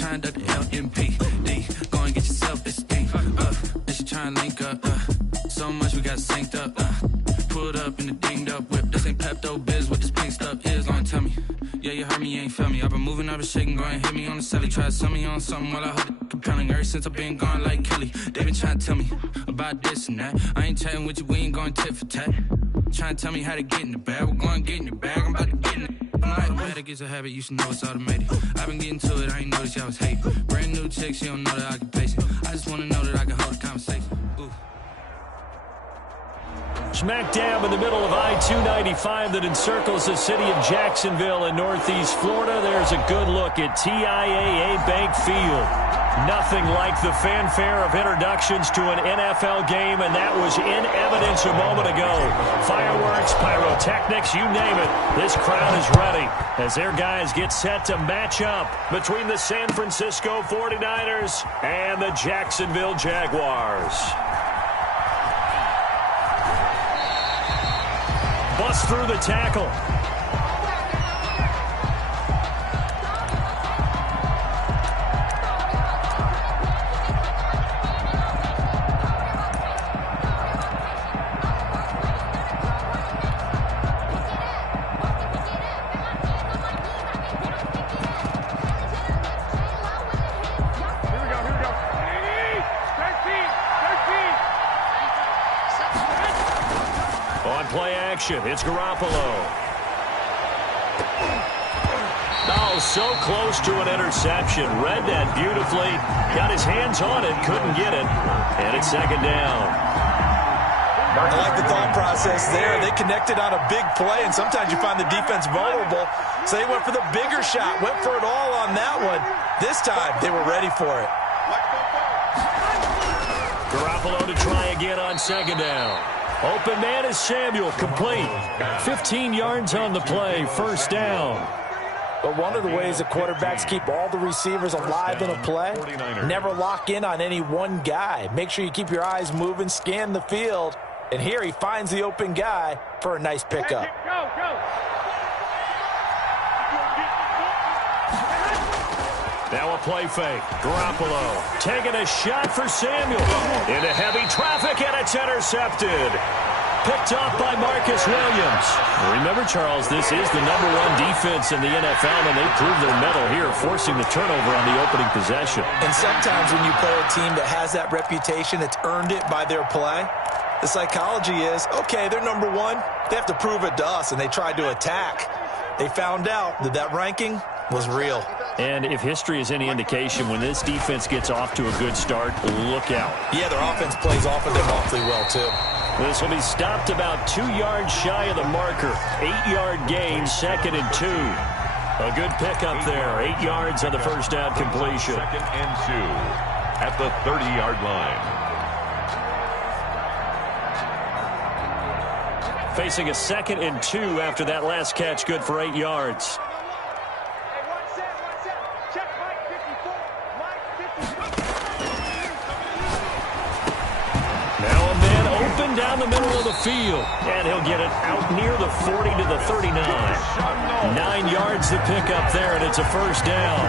trying to duck the LMPD. Go and get yourself this thing. And she trying to link up. So much we got synced up. Pulled up in the dinged up whip. This ain't Pepto Biz, what this pink stuff is. Long tell me. Yeah, you heard me, you ain't felt me. I've been moving, I've been shaking, go and hit me on the celly. Try to sell me on something while I hold it compelling. Ever since I've been gone like Kelly, they been trying to tell me about this and that. I ain't chatting with you, we ain't going tit for tat. Trying to tell me how to get in the bag. We're going to get in the bag, I'm about to get in it. I'm like, bad, it gets a habit, you should know it's automated. I've been getting to it, I ain't noticed y'all was hating. Brand new chick, she don't know that I can pace it. I just want to know that I can hold a conversation. Ooh. Smack dab in the middle of I-295 that encircles the city of Jacksonville in northeast Florida. There's a good look at TIAA Bank Field. Nothing like the fanfare of introductions to an NFL game, and that was in evidence a moment ago. Fireworks, pyrotechnics, you name it. This crowd is ready as their guys get set to match up between the San Francisco 49ers and the Jacksonville Jaguars. Bust through the tackle. Play action. It's Garoppolo. Oh, so close to an interception. Read that beautifully. Got his hands on it. Couldn't get it. And it's second down. I like the thought process there. They connected on a big play, and sometimes you find the defense vulnerable. So they went for the bigger shot. Went for it all on that one. This time, they were ready for it. Garoppolo to try again on second down. Open man is Samuel, complete. 15 yards on the play, first down. But one of the ways that quarterbacks keep all the receivers alive in a play, never lock in on any one guy. Make sure you keep your eyes moving, scan the field. And here he finds the open guy for a nice pickup. Now a play fake. Garoppolo taking a shot for Samuel. Into heavy traffic, and it's intercepted. Picked off by Marcus Williams. Remember, Charles, this is the #1 defense in the NFL, and they proved their mettle here, forcing the turnover on the opening possession. And sometimes when you play a team that has that reputation, it's earned it by their play. The psychology is, okay, they're #1. They have to prove it to us, and they tried to attack. They found out that that ranking was real. And if history is any indication, when this defense gets off to a good start, look out. Yeah, their offense plays off of them awfully well, too. This will be stopped about 2 yards shy of the marker. 8-yard gain, 2nd and 2. A good pickup there. 8 yards on the first down completion. 2nd and 2 at the 30-yard line. Facing a 2nd and 2 after that last catch, good for 8 yards. Down the middle of the field, and he'll get it out near the 40 to the 39. 9 yards to pick up there, and it's a first down.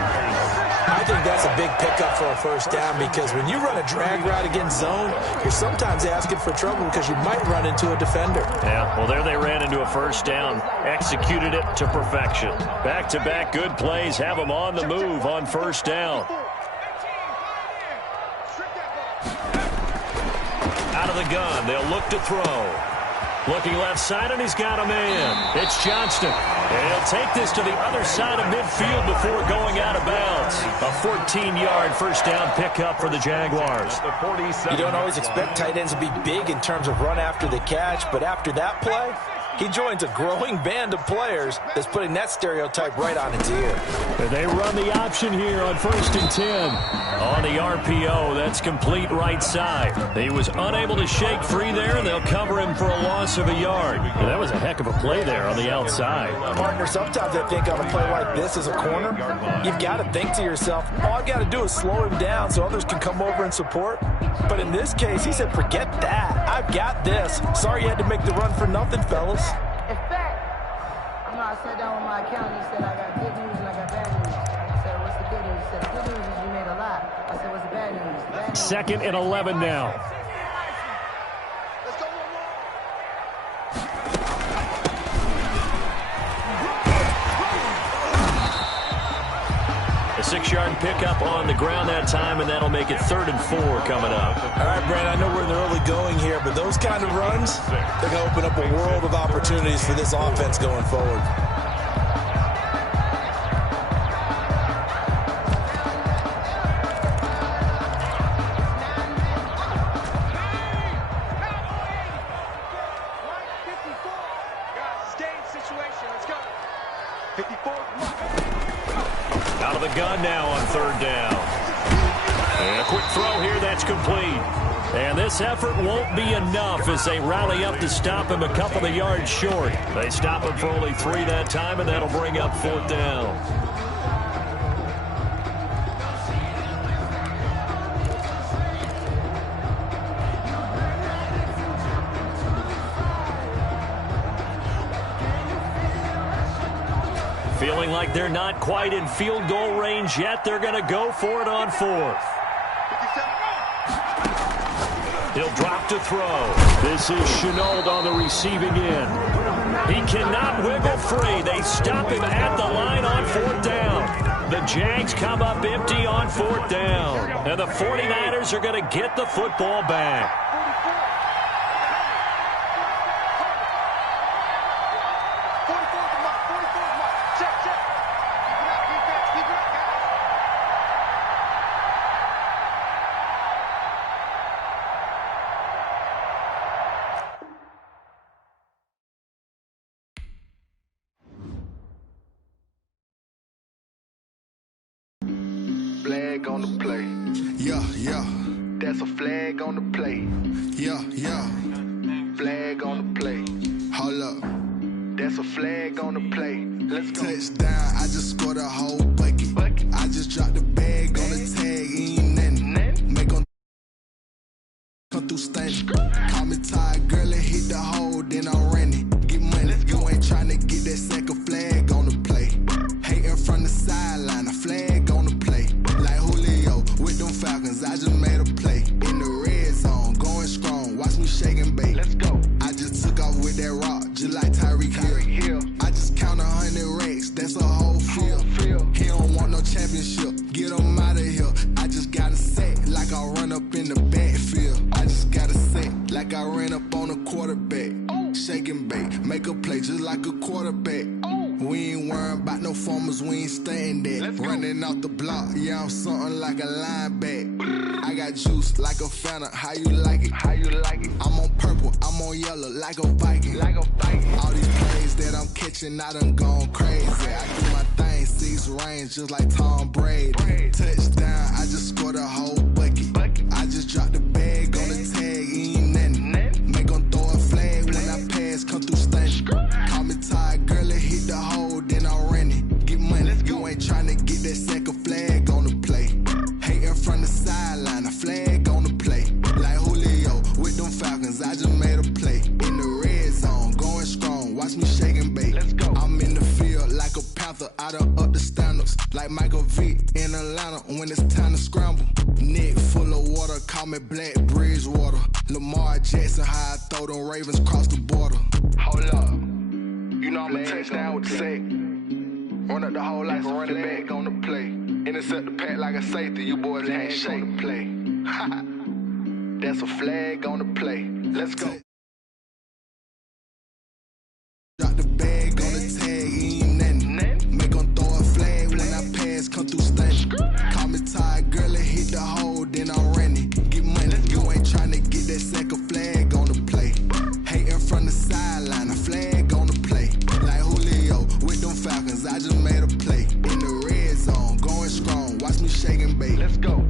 I think that's a big pickup for a first down, because when you run a drag route against zone, you're sometimes asking for trouble because you might run into a defender. Yeah, well, there they ran into a first down, executed it to perfection. Back-to-back good plays have them on the move on first down. Out of the gun, they'll look to throw. Looking left side, and he's got a man. It's Johnston. And he'll take this to the other side of midfield before going out of bounds. A 14-yard first down pickup for the Jaguars. You don't always expect tight ends to be big in terms of run after the catch, but after that play, he joins a growing band of players that's putting that stereotype right on its ear. They run the option here on 1st and 10. On the RPO, that's complete right side. He was unable to shake free there, and they'll cover him for a loss of a yard. And that was a heck of a play there on the outside. Partner, sometimes I think on a play like this as a corner, you've got to think to yourself, all I got to do is slow him down so others can come over and support. But in this case, he said, forget that. I've got this. Sorry you had to make the run for nothing, fellas. In fact, I sat down with my accountant. He said, I got good news and I got bad news. I said, what's the good news? He said, the good news 2nd and 11 now. A 6-yard pickup on the ground that time, and that'll make it 3rd and 4 coming up. All right, Brent, I know we're in the early going here, but those kind of runs, they're going to open up a world of opportunities for this offense going forward. Out of the gun now on 3rd down. And a quick throw here that's complete. And this effort won't be enough as they rally up to stop him a couple of yards short. They stop him for only 3 that time, and that'll bring up 4th down. Feeling like they're not quite in field goal range yet. They're going to go for it on 4th. He'll drop to throw. This is Chenault on the receiving end. He cannot wiggle free. They stop him at the line on 4th down. The Jags come up empty on 4th down. And the 49ers are going to get the football back. Flag on the play. Yeah, yeah. That's a flag on the play. Yeah, yeah. Flag on the play. Hold up. That's a flag on the play. Let's go. Touchdown, I just scored a whole bucket. I just dropped the bag on the tag, ain't nothing. Make them come through stunning. Call me tired, girl, and hit the hole, then I'm running. Get money, you ain't tryna get that second flag on the play. Hating from the sideline, a flag on the play. Like Julio with them Falcons, I just made a play. In the red zone, going strong, watch me shake and bake. Let's go. I just took off with that rock, just like Tyreek Hill. I just count 100 racks, that's a whole field. He don't want no championship, get him out of here. I just got a set, like I run up in the backfield. I just got a set, like I ran up on a quarterback. Shake and bake, make a play just like a quarterback. We ain't worrying about no formers, we ain't staying there. Running off the block, yeah, I'm something like a linebacker. I got juice like a Fanta, how you like it? How you like it? I'm on purple, I'm on yellow, like a Viking. Like a Viking. All these plays that I'm catching, I done gone crazy. I do my thing, 6 range, just like Tom Brady. Touchdown, I just scored a whole bucket. I just dropped the bag on the tag, ain't nothing. Make them throw a flag when I pass, come through stunning. Call me tired, girl, and hit the hole, then I'm running. Get money, you ain't tryna get that second flag on the play. Hating from the sideline, a flag on the play. Like Julio with them Falcons, I just made a play. In the red zone, going strong, watch me shake and bake. Let's go. I'm in the field like a Panther, I done up the standards. Like Michael Vick in Atlanta when it's time to scramble. Neck full of water, call me Black Bridgewater. Lamar Jackson, how I throw them Ravens cross the border. Hold up. You know I'm a touchdown with the sack. Run up the hole like a running back on the play. Intercept the pack like a safety. You boys ain't shake the play. That's a flag on the play. Let's go. Drop the bag on the tag, ain't nothing. Make them throw a flag when I pass, come through stunning. Call me tired, girl, and hit the hole, then I'm running. Get money, you ain't tryna get that second flag on the play. Hating from the sideline, a flag on the play. Like Julio with them Falcons, I just made a play. In the red zone, going strong, watch me shake and bake. Let's go.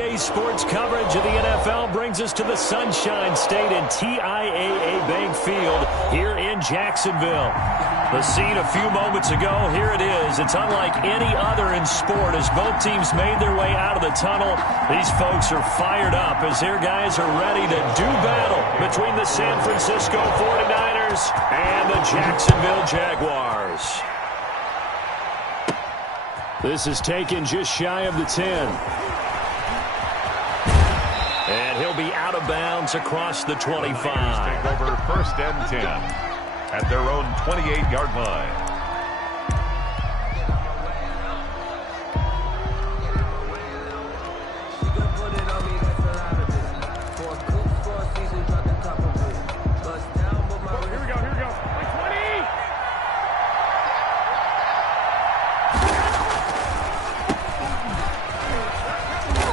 NBA sports coverage of the NFL brings us to the Sunshine State and TIAA Bank Field here in Jacksonville. The scene a few moments ago, here it is. It's unlike any other in sport as both teams made their way out of the tunnel. These folks are fired up as their guys are ready to do battle between the San Francisco 49ers and the Jacksonville Jaguars. This is taken just shy of the 10. And he'll be out of bounds across the 25. Take over 1st and 10 at their own 28-yard line.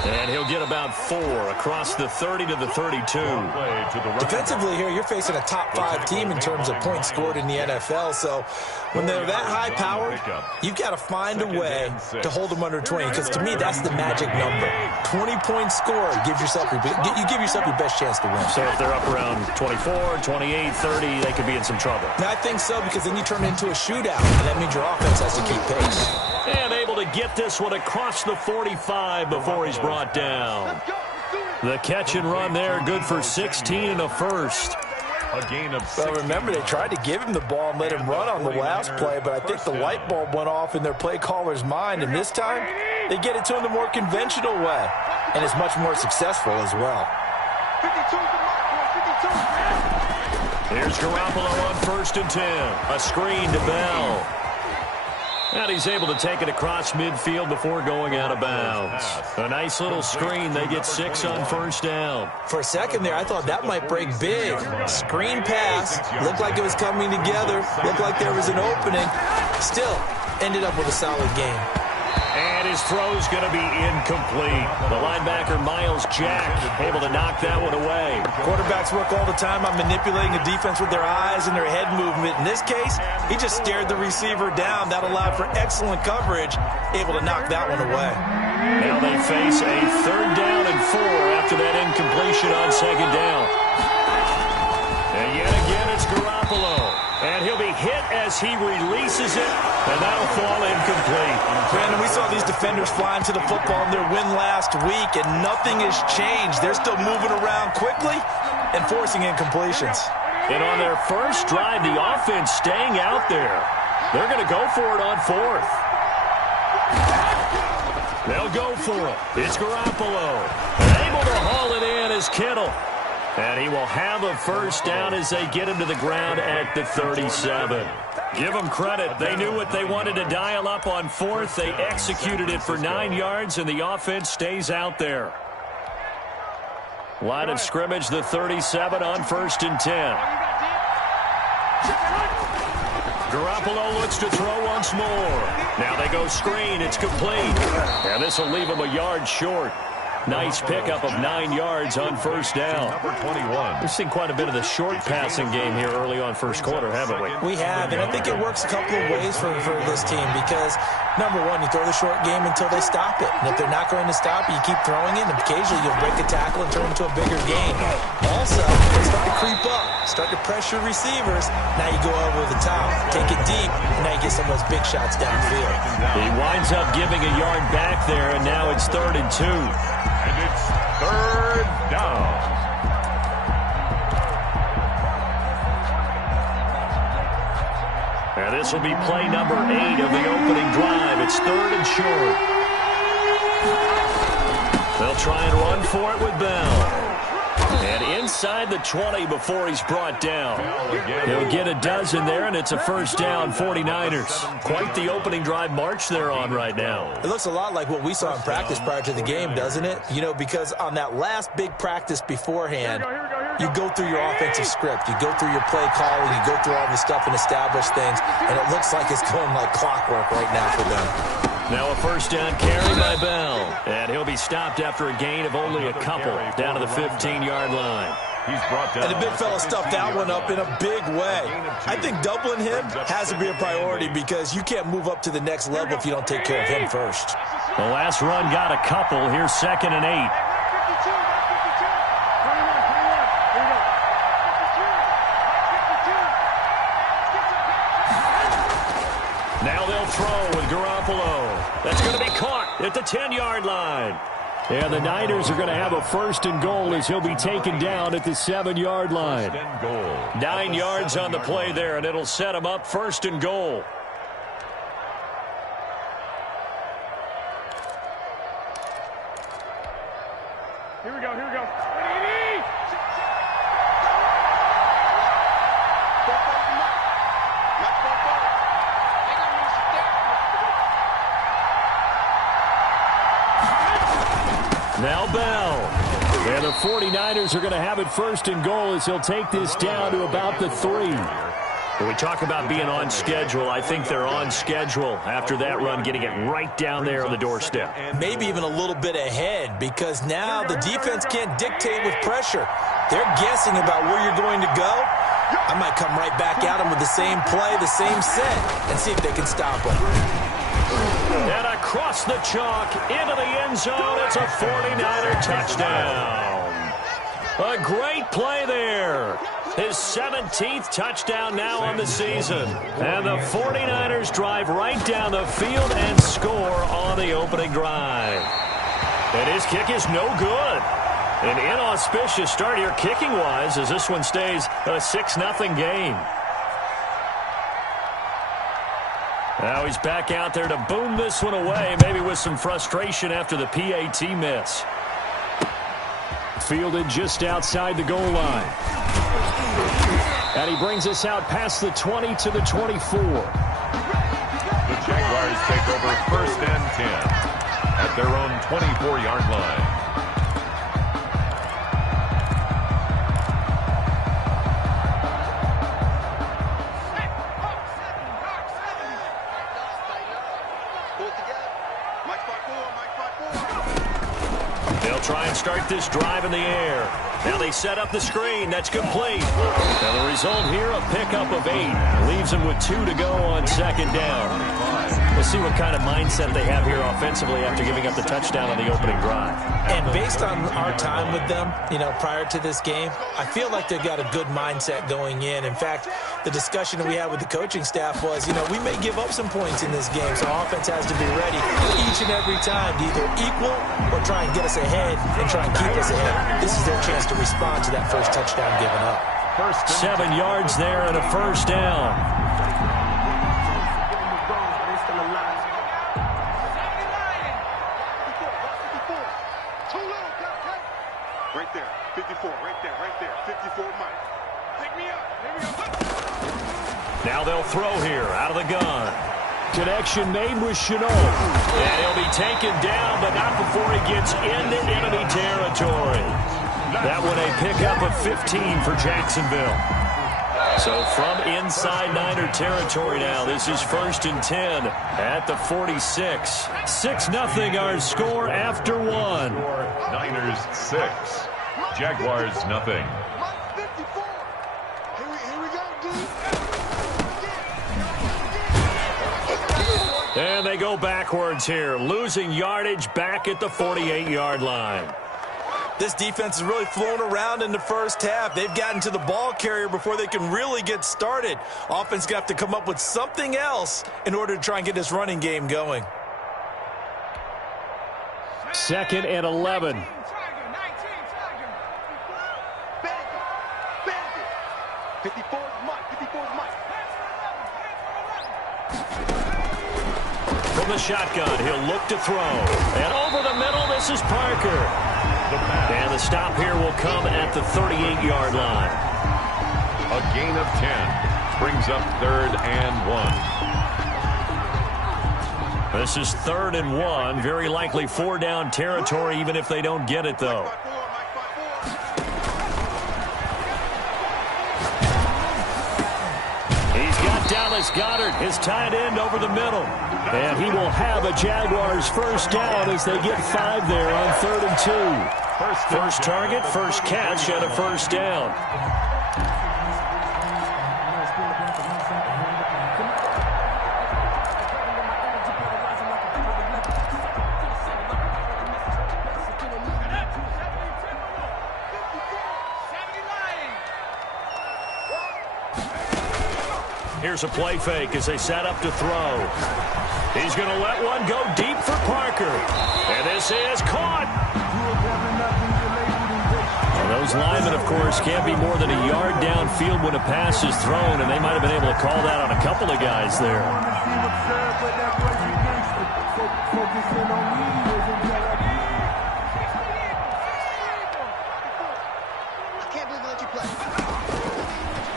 And he'll get about 4 across the 30 to the 32. Defensively here, you're facing a top-5 team in terms of points scored in the NFL. So when they're that high-powered, you've got to find a way to hold them under 20. Because to me, that's the magic number. 20 points scored gives yourself you give yourself your best chance to win. So if they're up around 24, 28, 30, they could be in some trouble. Now, I think so, because then you turn it into a shootout, and that means your offense has to keep pace. And able to get this one across the 45 before he's brought down. The catch and run there, good for 16 and a first. A gain of 6. Well, remember, they tried to give him the ball and let him run on the last play, but I think the light bulb went off in their play caller's mind, and this time they get it to him the more conventional way, and it's much more successful as well. Here's Garoppolo on 1st and 10. A screen to Bell. And he's able to take it across midfield before going out of bounds. A nice little screen. They get 6 on 1st down. For a second there, I thought that might break big. Screen pass. Looked like it was coming together. Looked like there was an opening. Still, ended up with a solid game. And his throw's going to be incomplete. The linebacker, Miles Jack, able to knock that one away. Quarterbacks work all the time on manipulating the defense with their eyes and their head movement. In this case, he just stared the receiver down. That allowed for excellent coverage, able to knock that one away. Now they face a 3rd down and 4 after that incompletion on 2nd down. And yet again, it's Garoppolo. And he'll be hit as he releases it, and that'll fall incomplete. Brandon, we saw these defenders flying to the football in their win last week, and nothing has changed. They're still moving around quickly and forcing incompletions. And on their first drive, the offense staying out there. They're going to go for it on 4th. They'll go for it. It's Garoppolo. Able to haul it in is Kittle. And he will have a 1st down as they get him to the ground at the 37. Give them credit. They knew what they wanted to dial up on 4th. They executed it for 9 yards, and the offense stays out there. Line of scrimmage, the 37 on 1st and 10. Garoppolo looks to throw once more. Now they go screen. It's complete. And this will leave him a yard short. Nice pickup of 9 yards on 1st down. Number 21. We've seen quite a bit of the short passing game here early on 1st quarter, haven't we? We have, and I think it works a couple of ways for this team because, number one, you throw the short game until they stop it. And if they're not going to stop it, you keep throwing it, and occasionally you'll break a tackle and turn it into a bigger game. Also, they start to creep up, start to pressure receivers. Now you go over the top, take it deep, and now you get some of those big shots downfield. He winds up giving a yard back there, and now it's 3rd and 2. And it's 3rd down. And this will be play number 8 of the opening drive. It's 3rd and short. They'll try and run for it with Bell. And inside the 20 before he's brought down. He'll get a dozen there, and it's a 1st down, 49ers. Quite the opening drive march they're on right now. It looks a lot like what we saw in practice prior to the game, doesn't it? You know, because on that last big practice beforehand, you go through your offensive script. You go through your play calling. You go through all the stuff and establish things. And it looks like it's going like clockwork right now for them. Now a 1st down carry by Bell. And he'll be stopped after a gain of only a couple down to the 15-yard line. He's brought down. And the big fella stuffed that one up in a big way. I think doubling him has to be a priority because you can't move up to the next level if you don't take care of him first. The last run got a couple. Here's 2nd and 8. Now they'll throw with Garoppolo. That's going to be caught at the 10-yard line. And the Niners are going to have a 1st and goal as he'll be taken down at the 7-yard line. 9 yards on the play there, and it'll set him up 1st and goal. Here we go, here we go. Now Bell. And the 49ers are going to have it 1st and goal as he'll take this down to about the 3. When we talk about being on schedule, I think they're on schedule after that run, getting it right down there on the doorstep. Maybe even a little bit ahead, because now the defense can't dictate with pressure. They're guessing about where you're going to go. I might come right back at them with the same play, the same set, and see if they can stop them. And across the chalk, into the end zone, it's a 49er touchdown. A great play there. His 17th touchdown now on the season. And the 49ers drive right down the field and score on the opening drive. And his kick is no good. An inauspicious start here kicking-wise as this one stays a 6-0 game. Now he's back out there to boom this one away, maybe with some frustration after the PAT miss. Fielded just outside the goal line. And he brings us out past the 20 to the 24. The Jaguars take over 1st and 10 at their own 24-yard line. They'll try and start this drive in the air. Now they set up the screen. That's complete. Now the result here, a pickup of 8. Leaves them with 2 to go on 2nd down. We'll see what kind of mindset they have here offensively after giving up the touchdown on the opening drive. And based on our time with them, prior to this game, I feel like they've got a good mindset going in. In fact, the discussion that we had with the coaching staff was, we may give up some points in this game, so offense has to be ready each and every time to either equal or try and get us ahead and try and keep us ahead. This is their chance to respond to that first touchdown given up. 7 yards there and a 1st down. Right there, 54, right there, 54 Mike. Pick me up, Now they'll throw here out of the gun. Connection made with Chenault. And he'll be taken down, but not before he gets into enemy territory. That one a pickup of 15 for Jacksonville. So from inside Niner territory now, this is 1st and 10 at the 46. 6-0 our score after 1. Niners 6, Jaguars nothing. And they go backwards here, losing yardage back at the 48-yard line. This defense is really flown around in the first half. They've gotten to the ball carrier before they can really get started. Offense got to come up with something else in order to try and get this running game going. 2nd and 11. From the shotgun, he'll look to throw. And over the middle, this is Parker. And the stop here will come at the 38-yard line. A gain of 10 brings up 3rd and 1. This is 3rd and 1. Very likely 4-down territory, even if they don't get it, though. He's got Dallas Goedert, his tight end, over the middle. And he will have a Jaguars 1st down as they get 5 there on 3rd and 2. First target, first catch, and a 1st down. Here's a play fake as they set up to throw. He's going to let one go deep for Parker. And this is caught. Well, those linemen, of course, can't be more than a yard downfield when a pass is thrown, and they might have been able to call that on a couple of guys there.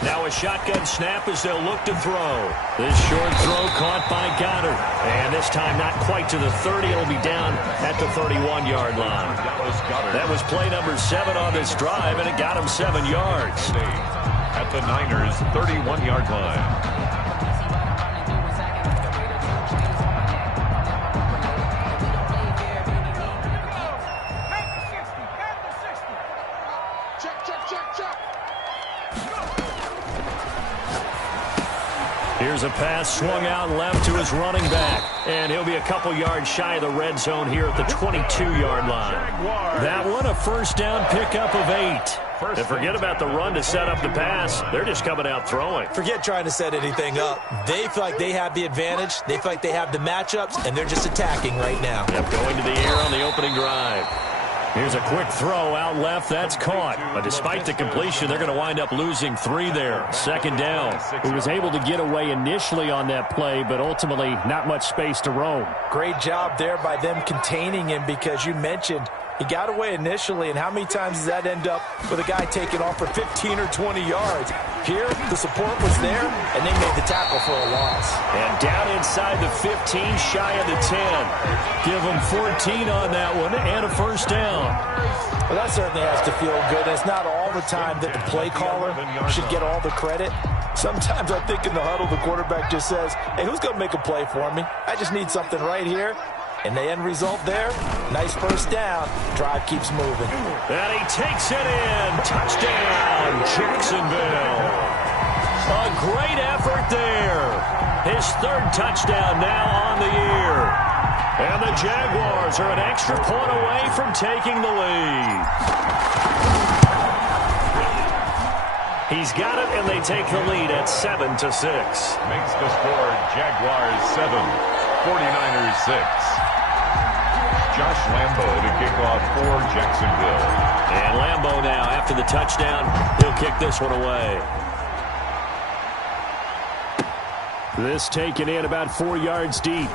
Now a shotgun snap as they'll look to throw. This short throw caught by Goddard. And this time not quite to the 30. It'll be down at the 31-yard line. That was play number 7 on this drive, and it got him 7 yards. At the Niners' 31-yard line. Here's a pass swung out left to his running back. And he'll be a couple yards shy of the red zone here at the 22-yard line. That one a first down pickup of 8. And forget about the run to set up the pass. They're just coming out throwing. Forget trying to set anything up. They feel like they have the advantage. They feel like they have the matchups, and they're just attacking right now. Yep, going to the air on the opening drive. Here's a quick throw out left. That's caught. But despite the completion, they're going to wind up losing 3 there. Second down. He was able to get away initially on that play, but ultimately not much space to roam. Great job there by them containing him, because you mentioned he got away initially, and how many times does that end up with a guy taking off for 15 or 20 yards? Here, the support was there, and they made the tackle for a loss. And down inside the 15, shy of the 10. Give them 14 on that one, and a first down. Well, that certainly has to feel good. It's not all the time that the play caller should get all the credit. Sometimes I think in the huddle, the quarterback just says, hey, who's going to make a play for me? I just need something right here. And the end result there, nice first down. Drive keeps moving. And he takes it in. Touchdown, Jacksonville. A great effort there. His 3rd touchdown now on the year. And the Jaguars are an extra point away from taking the lead. He's got it, and they take the lead at 7-6. Makes the score Jaguars 7, 49ers 6. Josh Lambo to kick off for Jacksonville. And Lambo now, after the touchdown, he'll kick this one away. This taken in about 4 yards deep.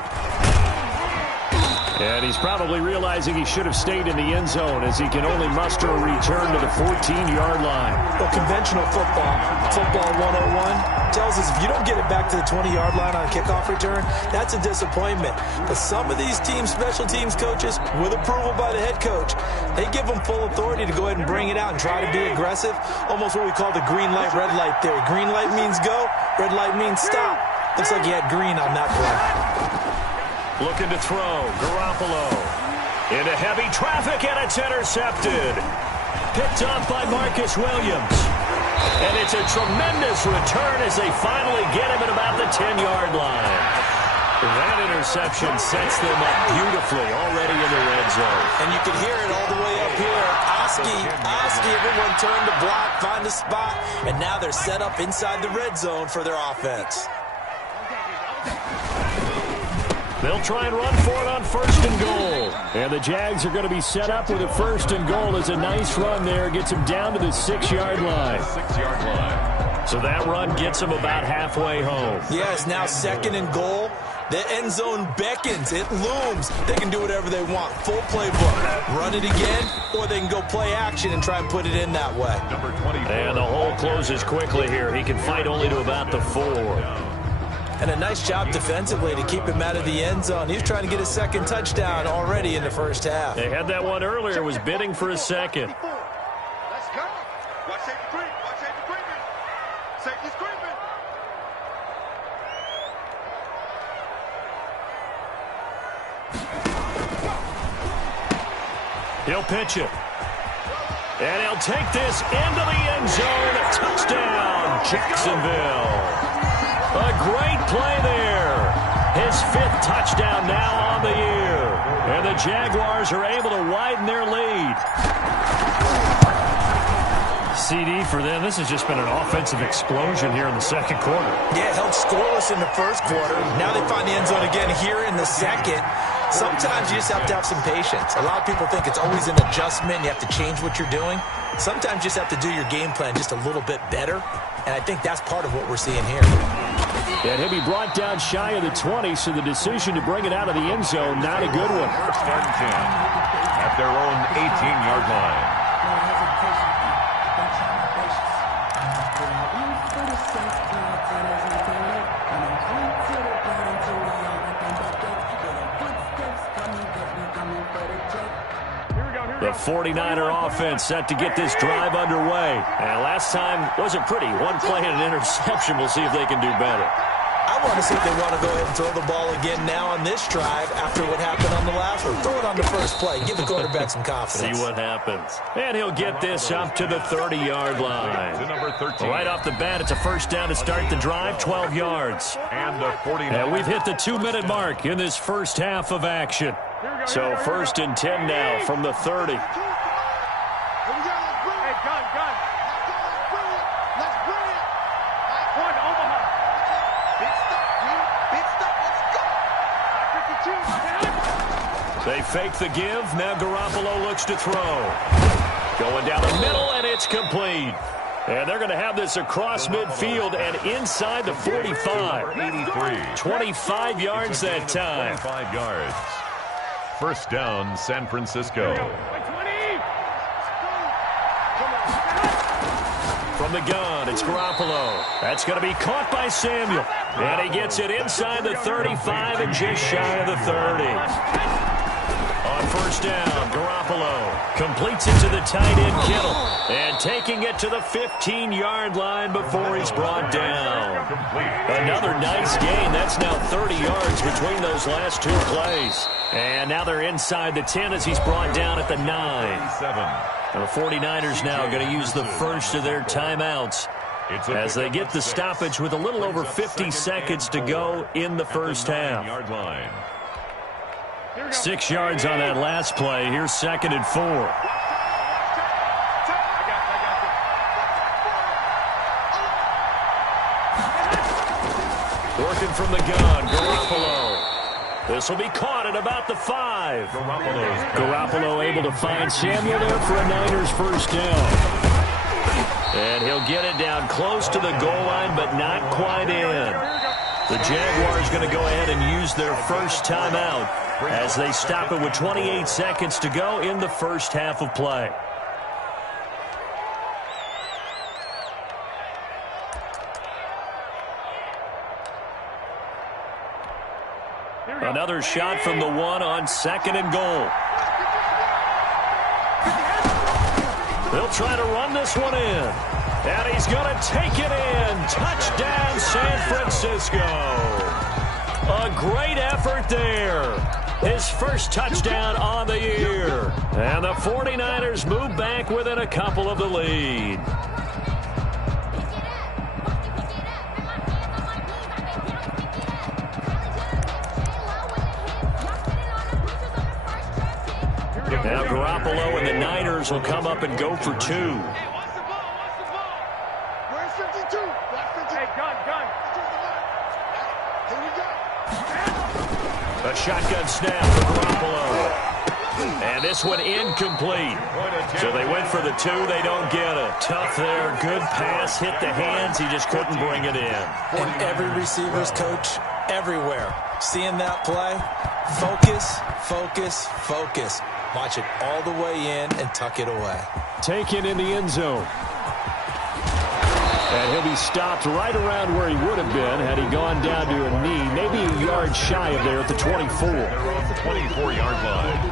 And he's probably realizing he should have stayed in the end zone, as he can only muster a return to the 14-yard line. Well, conventional football 101, tells us if you don't get it back to the 20-yard line on a kickoff return, that's a disappointment. But some of these teams, special teams coaches, with approval by the head coach, they give them full authority to go ahead and bring it out and try to be aggressive. Almost what we call the green light, red light theory. Green light means go, red light means stop. Looks like he had green on that play. Looking to throw. Garoppolo. Into heavy traffic, and it's intercepted. Picked up by Marcus Williams. And it's a tremendous return as they finally get him at about the 10-yard line. That interception sets them up beautifully already in the red zone. And you can hear it all the way up here. Oski, everyone turned to block, find a spot, and now they're set up inside the red zone for their offense. They'll try and run for it on 1st and goal. And the Jags are going to be set up with a 1st and goal. As a nice run there, gets him down to the 6-yard line. 6-yard line. So that run gets him about halfway home. Yeah, it's now 2nd and goal. The end zone beckons. It looms. They can do whatever they want. Full playbook. Run it again, or they can go play action and try and put it in that way. Number 24. And the hole closes quickly here. He can fight only to about the 4. And a nice job defensively to keep him out of the end zone. He was trying to get a 2nd touchdown already in the first half. They had that one earlier, was bidding for a 2nd. Let's go. Watch safety creep. Watch safety creeping. Safety's creeping. He'll pitch it. And he'll take this into the end zone. A touchdown, Jacksonville. A great play there. His 5th touchdown now on the year. And the Jaguars are able to widen their lead. CD for them. This has just been an offensive explosion here in the second quarter. Yeah, held scoreless in the first quarter. Now they find the end zone again here in the second. Sometimes you just have to have some patience. A lot of people think it's always an adjustment. You have to change what you're doing. Sometimes you just have to do your game plan just a little bit better, and I think that's part of what we're seeing here. And he'll be brought down shy of the 20, so the decision to bring it out of the end zone, not a good one. First and 10 at their own 18-yard line. The 49er offense set to get this drive underway. And last time wasn't pretty. One play and an interception. We'll see if they can do better. I want to see if they want to go ahead and throw the ball again now on this drive after what happened on the last one. Throw it on the first play. Give the quarterback some confidence. See what happens. And he'll get this up to the 30-yard line. To number 13. Right off the bat, it's a first down to start the drive, 12 yards. And the 49. And we've hit the 2-minute mark in this first half of action. So first and 10 now from the 30. Hey, gun. Let's bring it. One, Omaha. Big stop. They fake the give. Now Garoppolo looks to throw. Going down the middle, and it's complete. And they're going to have this across midfield and inside the 45. 83. 25 yards that time. 25 yards. First down, San Francisco. From the gun, it's Garoppolo. That's going to be caught by Samuel. And he gets it inside the 35 and just shy of the 30. On first down, Garoppolo completes it to the tight end, Kittle. And taking it to the 15-yard line before he's brought down. Another nice gain. That's now 30 yards between those last two plays. And now they're inside the 10 as he's brought down at the 9. And the 49ers now going to use the first of their timeouts as they get the stoppage with a little over 50 seconds to go in the first half. 6 yards on that last play. Here's second and 4. Working from the gun, Garoppolo. This will be caught at about the 5. Garoppolo able to find Samuel there for a Niners first down. And he'll get it down close to the goal line, but not quite in. The Jaguars going to go ahead and use their first timeout as they stop it with 28 seconds to go in the first half of play. Another shot from the 1 on second and goal. They'll try to run this one in. And he's going to take it in. Touchdown, San Francisco. A great effort there. His first touchdown on the year. And the 49ers move back within a couple of the lead. Now Garoppolo and the Niners will come up and go for 2. A shotgun snap for Garoppolo. And this one incomplete. So they went for the 2. They don't get it. Tough there. Good pass. Hit the hands. He just couldn't bring it in. And every receiver's coach everywhere. Seeing that play, focus, focus, focus. Watch it all the way in and tuck it away. Taken in the end zone. And he'll be stopped right around where he would have been had he gone down to a knee, maybe a yard shy of there at the 24. They're on the 24-yard line.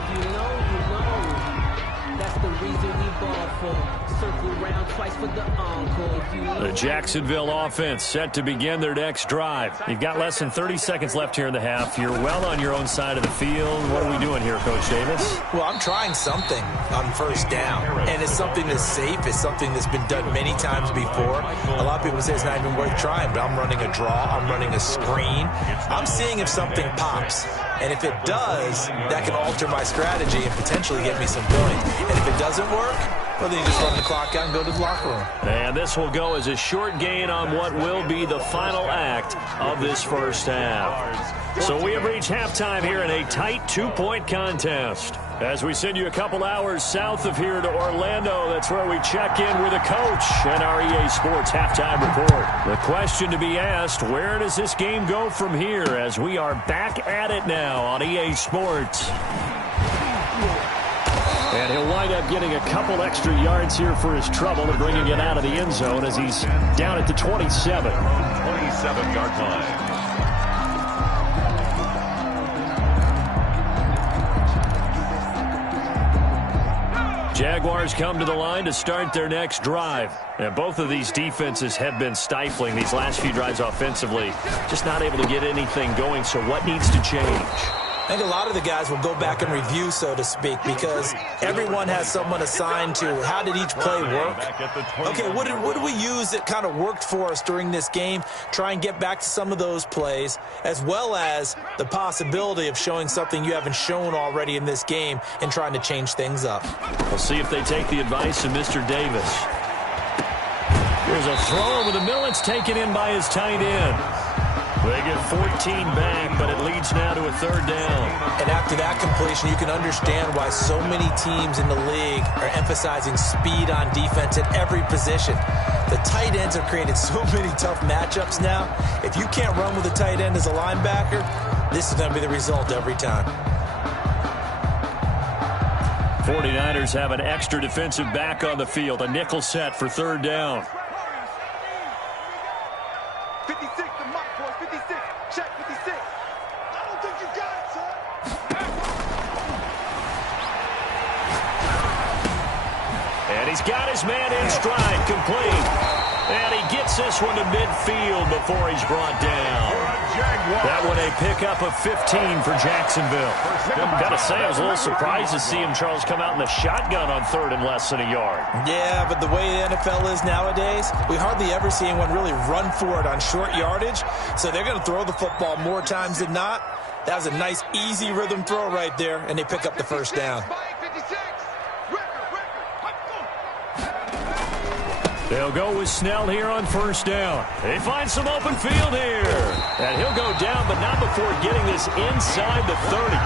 That's the reason we ball for. Circle around twice for the encore. The Jacksonville offense set to begin their next drive. You've got less than 30 seconds left here in the half. You're well on your own side of the field. What are we doing here, Coach Davis? Well, I'm trying something on first down, and it's something that's safe. It's something that's been done many times before. A lot of people say it's not even worth trying, but I'm running a draw. I'm running a screen. I'm seeing if something pops. And if it does, that can alter my strategy and potentially get me some points. And if it doesn't work, Well, then you just run the clock out and go to the locker room. And this will go as a short gain on what will be the final act of this first half. So we have reached halftime here in a tight 2-point contest. As we send you a couple hours south of here to Orlando, that's where we check in with a coach and our EA Sports halftime report. The question to be asked, where does this game go from here as we are back at it now on EA Sports? And he'll wind up getting a couple extra yards here for his trouble and bringing it out of the end zone as he's down at the 27. 27-yard line. Jaguars come to the line to start their next drive. And both of these defenses have been stifling these last few drives offensively. Just not able to get anything going, so what needs to change? I think a lot of the guys will go back and review, so to speak, because everyone has someone assigned to how did each play work. Okay, what did we use that kind of worked for us during this game? Try and get back to some of those plays, as well as the possibility of showing something you haven't shown already in this game and trying to change things up. We'll see if they take the advice of Mr. Davis. Here's a throw over the middle. It's taken in by his tight end. They get 14 back, but it leads now to a third down. And after that completion, you can understand why so many teams in the league are emphasizing speed on defense at every position. The tight ends have created so many tough matchups now. If you can't run with a tight end as a linebacker, this is going to be the result every time. 49ers have an extra defensive back on the field, a nickel set for third down. 56, the mock boys, 56. Check 56. I don't think you got it, sir. And he's got his man in stride, complete. And he gets this one to midfield before he's brought down. That one a pickup of 15 for Jacksonville. Gotta say, I was a little surprised to see him, Charles, come out in the shotgun on third and less than a yard. Yeah, but the way the NFL is nowadays, we hardly ever see anyone really run for it on short yardage. So they're going to throw the football more times than not. That was a nice, easy rhythm throw right there, and they pick up the first down. They'll go with Snell here on first down. They find some open field here. And he'll go down, but not before getting this inside the 30.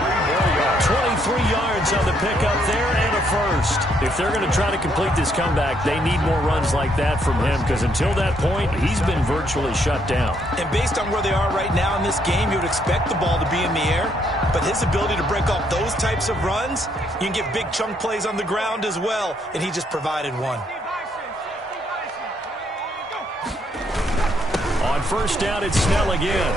23 yards on the pickup there and a first. If they're going to try to complete this comeback, they need more runs like that from him, because until that point, he's been virtually shut down. And based on where they are right now in this game, you would expect the ball to be in the air. But his ability to break off those types of runs, you can get big chunk plays on the ground as well, and he just provided one. On first down, it's Snell again.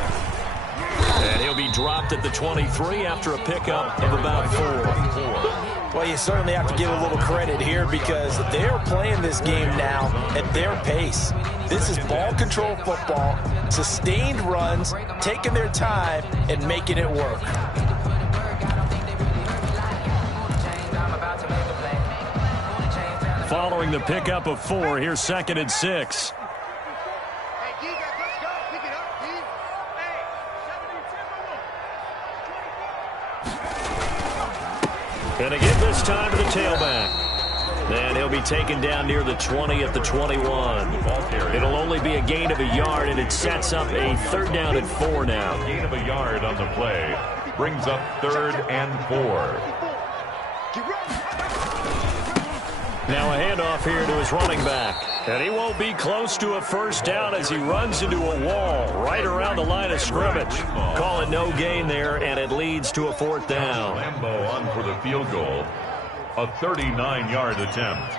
And he'll be dropped at the 23 after a pickup of about 4. Well, you certainly have to give a little credit here because they're playing this game now at their pace. This is ball control football, sustained runs, taking their time, and making it work. Following the pickup of 4, here's second and 6. And again this time to the tailback. And he'll be taken down near the 20 at the 21. It'll only be a gain of a yard, and it sets up a third down and 4 now. Gain of a yard on the play brings up third and 4. Now a handoff here to his running back. And he won't be close to a first down as he runs into a wall right around the line of scrimmage. Call it no gain there, and it leads to a fourth down. Lambo on for the field goal. A 39-yard attempt.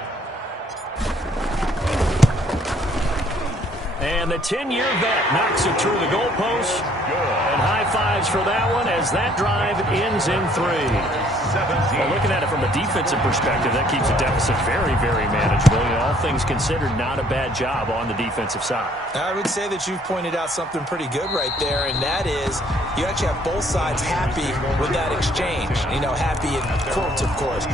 And the 10-year vet knocks it through the goalpost. And high fives for that one as that drive ends in 3. Well, looking at it from a defensive perspective, that keeps the deficit very, very manageable. You know, all things considered, not a bad job on the defensive side. I would say that you've pointed out something pretty good right there, and that is you actually have both sides happy with that exchange. You know, happy in quotes, of course.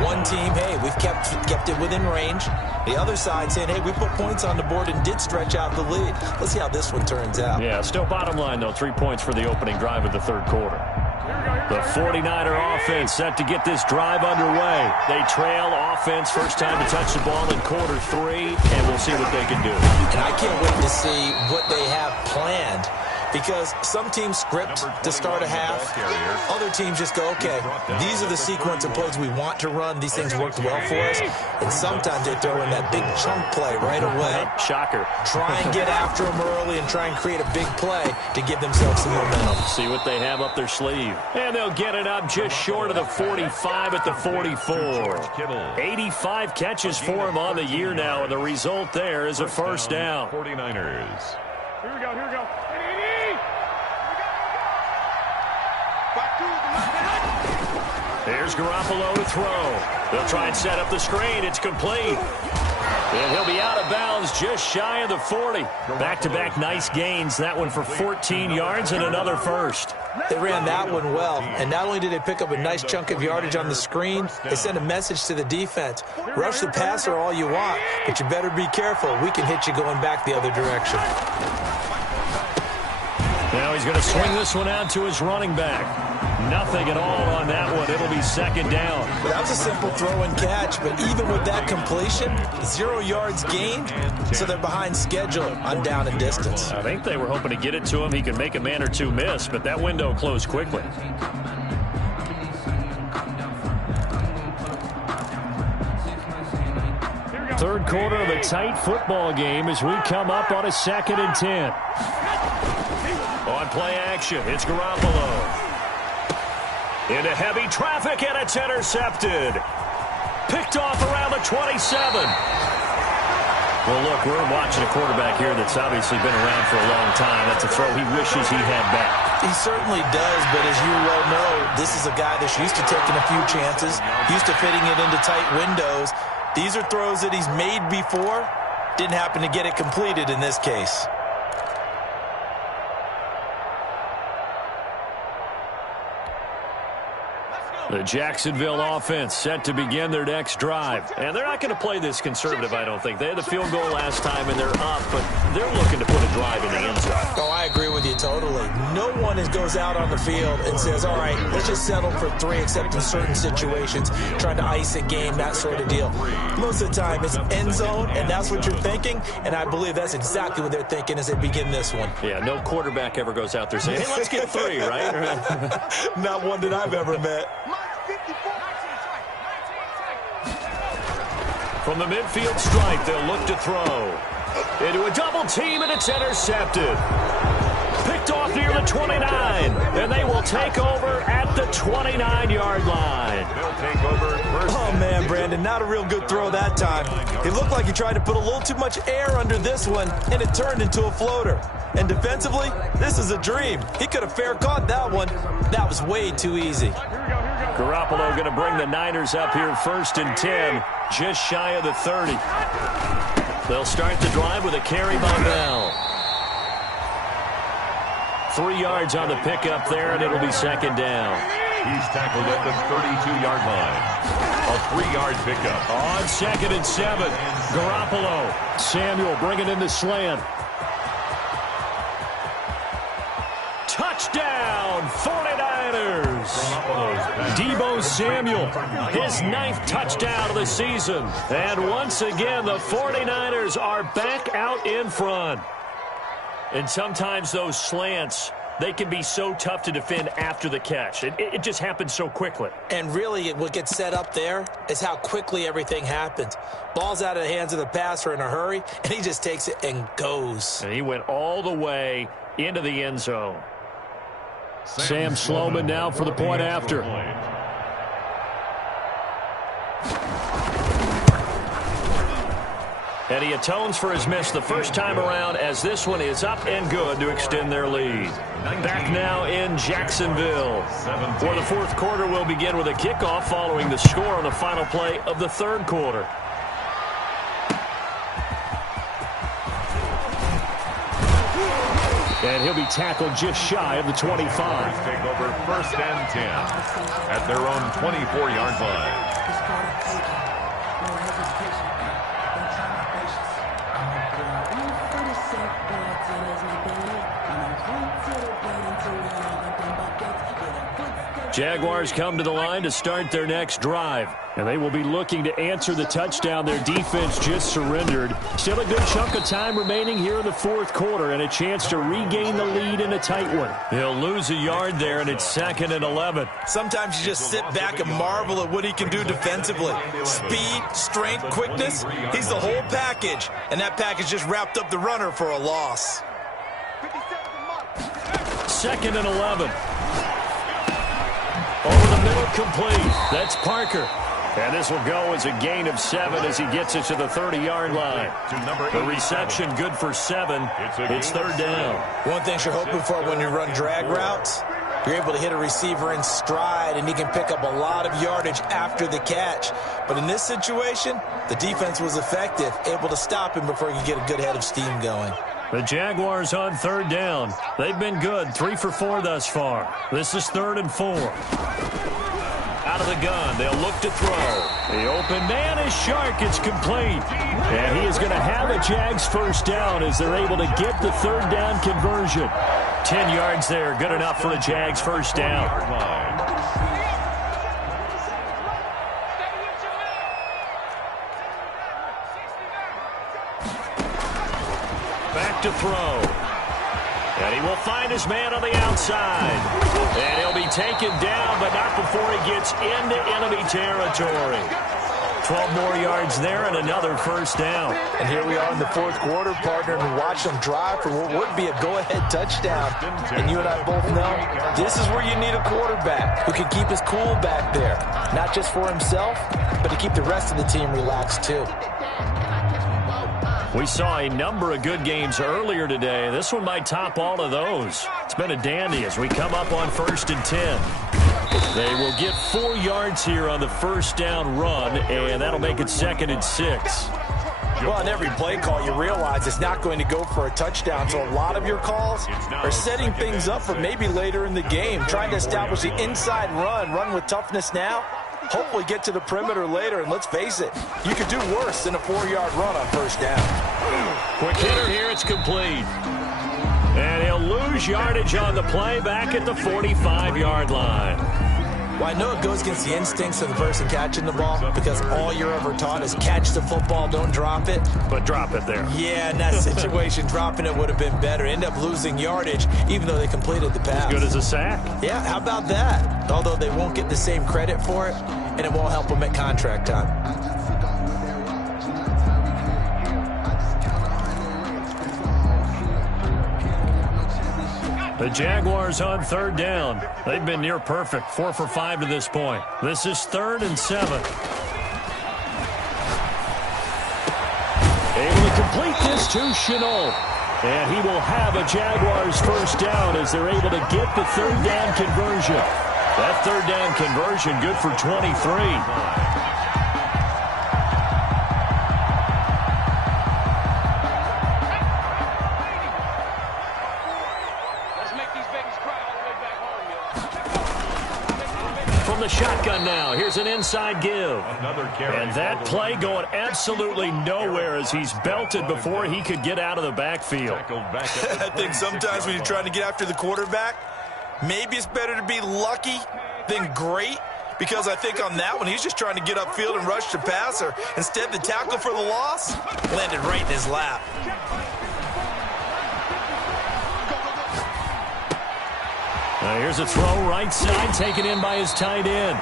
One team, hey, we've kept it within range. The other side saying, hey, we put points on the board and did stretch out the lead. Let's see how this one turns out. Yeah, still bottom line, though, 3 points for the opening drive of the third quarter. The 49er offense set to get this drive underway. They trail offense, first time to touch the ball in quarter 3, and we'll see what they can do. And I can't wait to see what they have planned, because some teams script to start a half. Other teams just go, okay, these are the sequence of plays we want to run. These things worked well for us. And sometimes they throw in that big chunk play right away. Shocker. Try and get after them early and try and create a big play to give themselves some momentum. See what they have up their sleeve. And they'll get it up just short of the 45 at the 44. 85 catches for him on the year now, and the result there is a first down. 49ers. Here we go, here we go. Here's Garoppolo to throw. They'll try and set up the screen. It's complete. And he'll be out of bounds just shy of the 40. Back-to-back nice gains. That one for 14 yards and another first. They ran that one well, and not only did they pick up a nice chunk of yardage on the screen, they sent a message to the defense. Rush the passer all you want, but you better be careful. We can hit you going back the other direction. Now he's going to swing this one out to his running back. Nothing at all on that one. It'll be second down. That was a simple throw and catch, but even with that completion, 0 yards gained, so they're behind schedule on down and distance. I think they were hoping to get it to him. He could make a man or two miss, but that window closed quickly. Third quarter of a tight football game as we come up on a 2nd and 10. On play action, it's Garoppolo. Into heavy traffic, and it's intercepted. Picked off around the 27. Well, look, we're watching a quarterback here that's obviously been around for a long time. That's a throw he wishes he had back. He certainly does, but as you well know, this is a guy that's used to taking a few chances, used to fitting it into tight windows. These are throws that he's made before. Didn't happen to get it completed in this case. The Jacksonville offense set to begin their next drive. And they're not going to play this conservative, I don't think. They had the field goal last time, and they're up, but they're looking to put a drive in the end zone. Oh, I agree with you totally. No one goes out on the field and says, all right, let's just settle for 3, except in certain situations, trying to ice a game, that sort of deal. Most of the time, it's end zone, and that's what you're thinking, and I believe that's exactly what they're thinking as they begin this one. Yeah, no quarterback ever goes out there saying, hey, let's get 3, right? Not one that I've ever met. From the midfield stripe, they'll look to throw. Into a double team, and it's intercepted. Picked off near the 29, and they will take over at the 29-yard line. They'll take over first. Oh, man, Brandon, not a real good throw that time. It looked like he tried to put a little too much air under this one, and it turned into a floater. And defensively, this is a dream. He could have fair caught that one. That was way too easy. Garoppolo going to bring the Niners up here 1st and 10, just shy of the 30. They'll start the drive with a carry by Bell. 3 yards on the pickup there, and it'll be second down. He's tackled at the 32-yard line. A 3-yard pickup. On 2nd and 7, Garoppolo. Samuel bringing in the slant. Touchdown, 49ers. Deebo Samuel, his 9th touchdown of the season. And once again, the 49ers are back out in front. And sometimes those slants, they can be so tough to defend after the catch. It just happens so quickly. And really, what gets set up there is how quickly everything happens. Ball's out of the hands of the passer in a hurry, and he just takes it and goes. And he went all the way into the end zone. Sam Sloman now for the point after. And he atones for his miss the first time around, as this one is up and good to extend their lead. Back now in Jacksonville, where the 4th quarter will begin with a kickoff following the score on the final play of the 3rd quarter. And he'll be tackled just shy of the 25. Take over 1st and 10 at their own 24-yard line. Jaguars come to the line to start their next drive. And they will be looking to answer the touchdown their defense just surrendered. Still a good chunk of time remaining here in the fourth quarter and a chance to regain the lead in a tight one. He'll lose a yard there, and it's 2nd and 11. Sometimes you just sit back and marvel at what he can do defensively. Speed, strength, quickness, he's the whole package. And that package just wrapped up the runner for a loss. 2nd and 11. Over the middle, complete. That's Parker. And this will go as a gain of 7 as he gets it to the 30-yard line. The reception good for 7. It's 3rd down. One thing you're hoping for when you run drag routes, you're able to hit a receiver in stride, and he can pick up a lot of yardage after the catch. But in this situation, the defense was effective, able to stop him before he could get a good head of steam going. The Jaguars on 3rd down. They've been good, 3 for 4 thus far. This is 3rd and 4. Out of the gun, they'll look to throw. The open man is Shark. It's complete. And he is going to have a Jags first down as they're able to get the 3rd down conversion. 10 yards there, good enough for a Jags first down. Back to throw. And he will find his man on the outside. And he'll be taken down, but not before he gets into enemy territory. 12 more yards there and another first down. And here we are in the fourth quarter, partner, and watch them drive for what would be a go-ahead touchdown. And you and I both know this is where you need a quarterback who can keep his cool back there. Not just for himself, but to keep the rest of the team relaxed too. We saw a number of good games earlier today. This one might top all of those. It's been a dandy as we come up on 1st and 10. They will get 4 yards here on the first down run, and that'll make it 2nd and 6. Well, on every play call, you realize it's not going to go for a touchdown, so a lot of your calls are setting things up for maybe later in the game, trying to establish the inside run with toughness now, hopefully get to the perimeter later, and let's face it, you could do worse than a 4-yard run on first down. Quick hitter here, it's complete. And he'll lose yardage on the play back at the 45-yard line. Well, I know it goes against the instincts of the person catching the ball because all you're ever taught is catch the football, don't drop it. But drop it there. Yeah, in that situation, dropping it would have been better. End up losing yardage, even though they completed the pass. As good as a sack. Yeah, how about that? Although they won't get the same credit for it, and it won't help them at contract time. The Jaguars on 3rd down. They've been near perfect, 4 for 5 to this point. This is 3rd and 7. Able to complete this to Chenault. And he will have a Jaguars first down as they're able to get the 3rd down conversion. That 3rd down conversion good for 23. Shotgun now. Here's an inside give. And that play going absolutely nowhere as he's belted before he could get out of the backfield. I think sometimes when you're trying to get after the quarterback, maybe it's better to be lucky than great, because I think on that one, he's just trying to get upfield and rush the passer. Instead, the tackle for the loss landed right in his lap. Here's a throw right side, taken in by his tight end.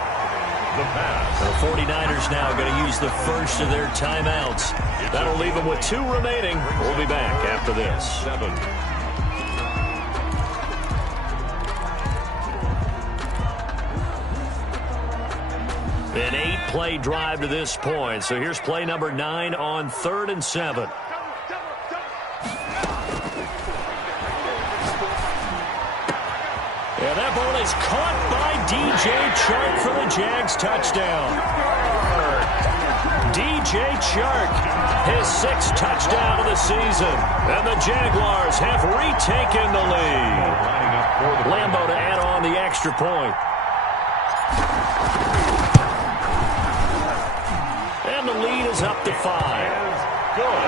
The 49ers now going to use the first of their timeouts. That'll leave them with 2 remaining. We'll be back after this. An 8-play drive to this point. So here's play number 9 on 3rd and 7. And that ball is caught by DJ Chark for the Jags touchdown. DJ Chark, his 6th touchdown of the season. And the Jaguars have retaken the lead. Lambeau to add on the extra point. And the lead is up to 5. Good.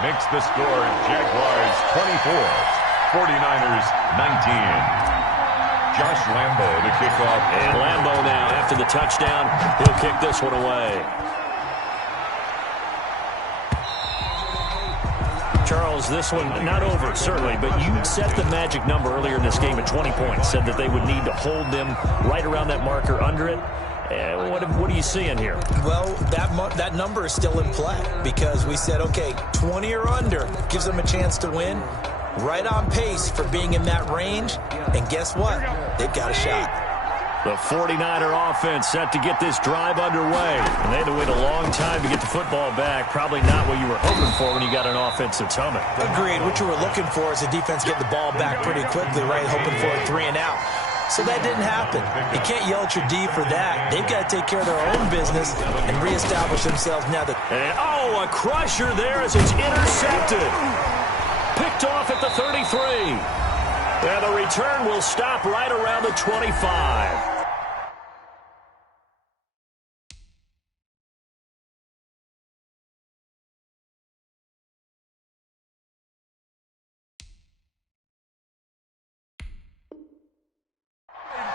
Makes the score Jaguars 24. 49ers 19. Josh Lambo to kick off. And Lambo now, after the touchdown, he'll kick this one away. Charles, this one not over, certainly, but you set the magic number earlier in this game at 20 points, said that they would need to hold them right around that marker under it. What are you seeing here? Well, that number is still in play because we said, okay, 20 or under gives them a chance to win. Right on pace for being in that range. And guess what? They've got a shot. The 49er offense set to get this drive underway. And they had to wait a long time to get the football back. Probably not what you were hoping for when you got an offense that's humming. Agreed. What you were looking for is the defense getting the ball back pretty quickly, right? Hoping for a 3 and out. So that didn't happen. You can't yell at your D for that. They've got to take care of their own business and reestablish themselves now that... And, a crusher there as it's intercepted. Picked off at the 33. And the return will stop right around the 25.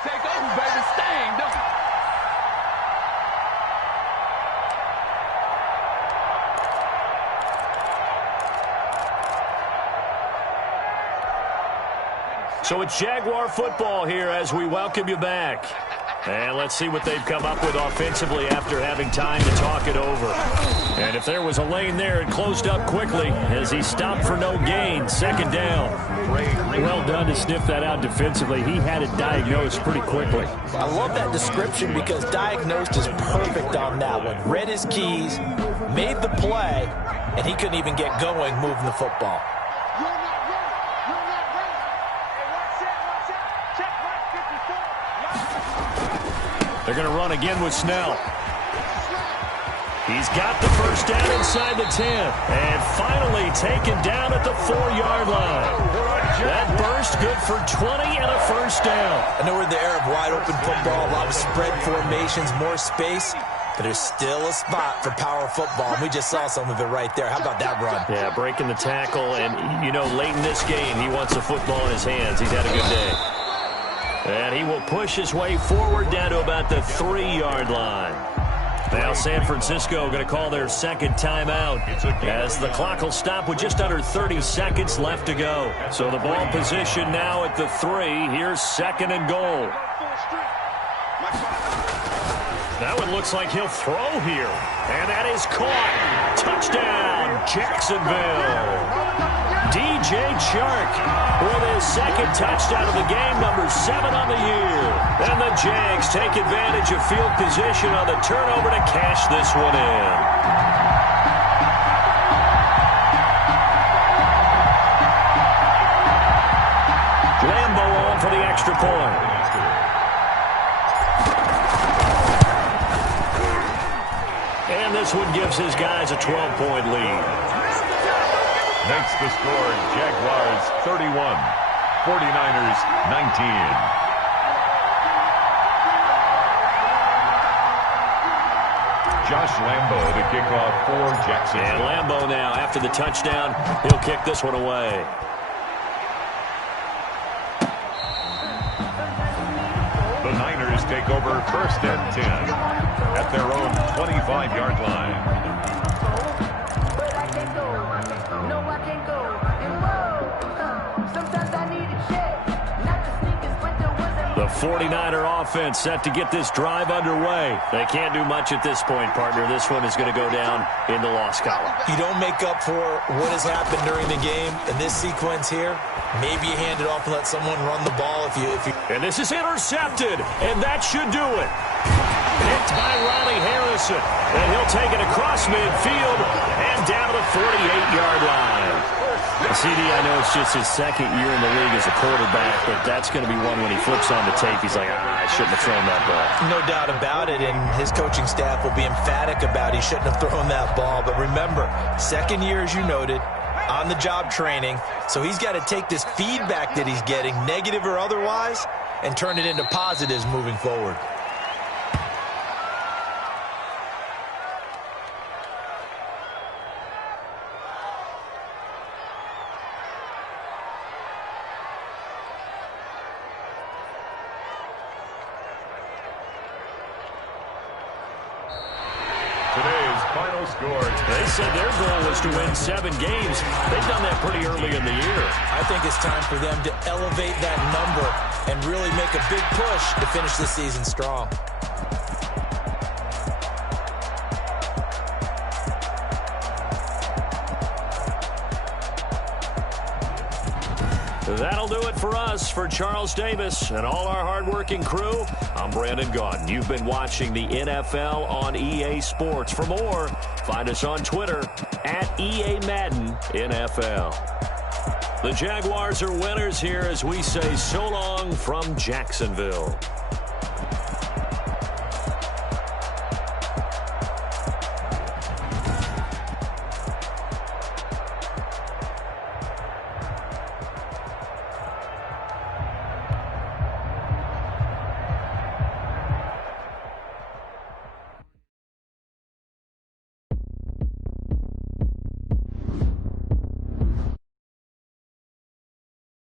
Take over, baby. Stang, don't. So it's Jaguar football here as we welcome you back. And let's see what they've come up with offensively after having time to talk it over. And if there was a lane there, it closed up quickly as he stopped for no gain. Second down. Well done to sniff that out defensively. He had it diagnosed pretty quickly. I love that description because diagnosed is perfect on that one. Read his keys, made the play, and he couldn't even get going moving the football. They're going to run again with Snell. He's got the first down inside the 10. And finally taken down at the 4-yard line. That burst good for 20 and a first down. I know we're in the era of wide-open football, a lot of spread formations, more space, but there's still a spot for power football. And we just saw some of it right there. How about that run? Yeah, breaking the tackle. And, you know, late in this game, he wants the football in his hands. He's had a good day. And he will push his way forward down to about the 3-yard line. Now San Francisco going to call their second timeout as the clock will stop with just under 30 seconds left to go. So the ball position now at the 3. Here's second and goal. That one looks like he'll throw here. And that is caught. Touchdown, Jacksonville. DJ Chark with his second touchdown of the game, number 7 on the year. And the Jags take advantage of field position on the turnover to cash this one in. Lambo on for the extra point. And this one gives his guys a 12-point lead. Makes the score Jaguars 31, 49ers 19. Josh Lambo to kick off for Jacksonville. And Lambo now, after the touchdown, he'll kick this one away. The Niners take over first and 10 at their own 25-yard line. The 49er offense set to get this drive underway. They can't do much at this point, partner. This one is going to go down in the loss column. You don't make up for what has happened during the game in this sequence here. Maybe you hand it off and let someone run the ball if you. And this is intercepted, and that should do it. Picked by Ronnie Harrison, and he'll take it across midfield and down to the 48-yard line. CD, I know it's just his second year in the league as a quarterback, but that's going to be one when he flips on the tape. He's like, I shouldn't have thrown that ball. No doubt about it, and his coaching staff will be emphatic about he shouldn't have thrown that ball. But remember, second year, as you noted, on-the-job training, so he's got to take this feedback that he's getting, negative or otherwise, and turn it into positives moving forward. scored. They said their goal was to win 7 games. They've done that pretty early in the year. I think it's time for them to elevate that number and really make a big push to finish the season strong. That'll do it for us. For Charles Davis and all our hardworking crew, I'm Brandon Gaudin. You've been watching the NFL on EA Sports. For more, find us on Twitter at EA Madden NFL. The Jaguars are winners here as we say so long from Jacksonville.